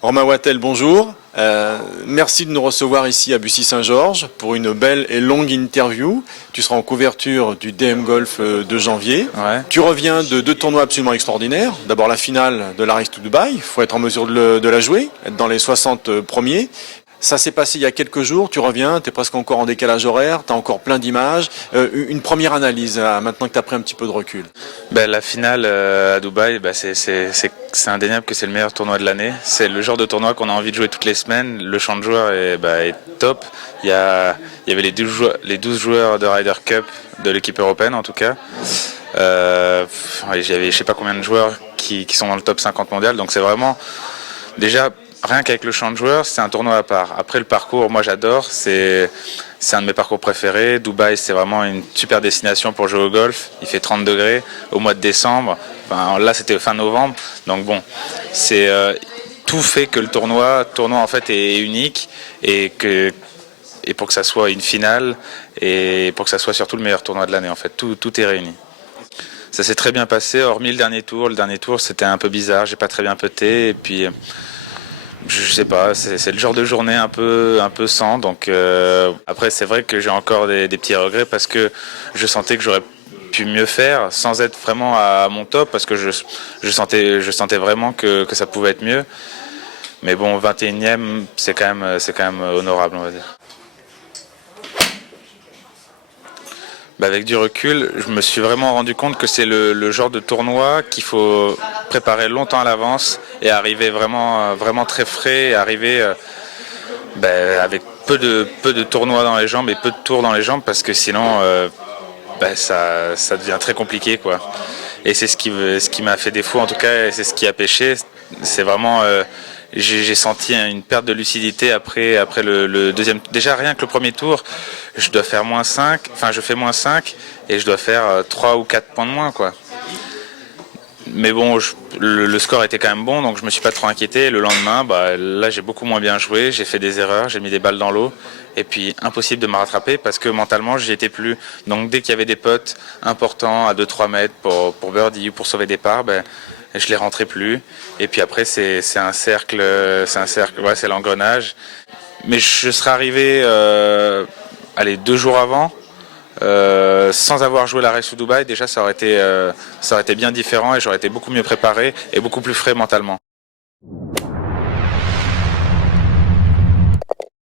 Romain Wattel, bonjour. Merci de nous recevoir ici à Bussy-Saint-Georges pour une belle et longue interview. Tu seras en couverture du DM Golf de janvier. Ouais. Tu reviens de deux tournois absolument extraordinaires. D'abord la finale de la Race to Dubaï. Il faut être en mesure de la jouer, être dans les 60 premiers. Ça s'est passé il y a quelques jours, tu reviens, tu es presque encore en décalage horaire, tu as encore plein d'images. Une première analyse, maintenant que tu as pris un petit peu de recul. La finale à Dubaï, c'est indéniable que c'est le meilleur tournoi de l'année. C'est le genre de tournoi qu'on a envie de jouer toutes les semaines. Le champ de joueurs est top. Il y avait les 12 joueurs de Ryder Cup de l'équipe européenne en tout cas. J'avais je sais pas combien de joueurs qui sont dans le top 50 mondial. Donc c'est vraiment déjà... Rien qu'avec le champ de joueurs, c'est un tournoi à part. Après le parcours, moi j'adore, c'est un de mes parcours préférés. Dubaï, c'est vraiment une super destination pour jouer au golf. Il fait 30 degrés au mois de décembre. Enfin, là, c'était fin novembre. Donc bon, tout fait que le tournoi en fait est unique et pour que ça soit une finale et pour que ça soit surtout le meilleur tournoi de l'année en fait, tout est réuni. Ça s'est très bien passé, hormis le dernier tour. Le dernier tour, c'était un peu bizarre. J'ai pas très bien puté et puis. Je sais pas, c'est le genre de journée un peu sans. Donc après c'est vrai que j'ai encore des petits regrets parce que je sentais que j'aurais pu mieux faire sans être vraiment à mon top parce que je sentais vraiment que ça pouvait être mieux. Mais bon, 21e, c'est quand même honorable, on va dire. Avec du recul, je me suis vraiment rendu compte que c'est le genre de tournoi qu'il faut préparer longtemps à l'avance et arriver vraiment très frais, et arriver avec peu de tournois dans les jambes et peu de tours dans les jambes parce que sinon ça devient très compliqué quoi. Et c'est ce qui m'a fait défaut en tout cas, et c'est ce qui a pêché. C'est vraiment j'ai senti une perte de lucidité après le deuxième. Déjà rien que le premier tour, je dois faire -5, enfin je fais -5 et je dois faire 3 ou 4 points de moins quoi. Mais bon, le score était quand même bon, donc je me suis pas trop inquiété. Le lendemain, là j'ai beaucoup moins bien joué, j'ai fait des erreurs, j'ai mis des balles dans l'eau, et puis impossible de me rattraper parce que mentalement j'y étais plus. Donc dès qu'il y avait des putts importants à 2-3 mètres pour birdie ou pour sauver des parts, je les rentrais plus. Et puis après c'est un cercle, ouais, c'est l'engrenage. Mais je serais arrivé, 2 jours avant. Sans avoir joué la Race to Dubaï, déjà ça aurait été bien différent et j'aurais été beaucoup mieux préparé et beaucoup plus frais mentalement.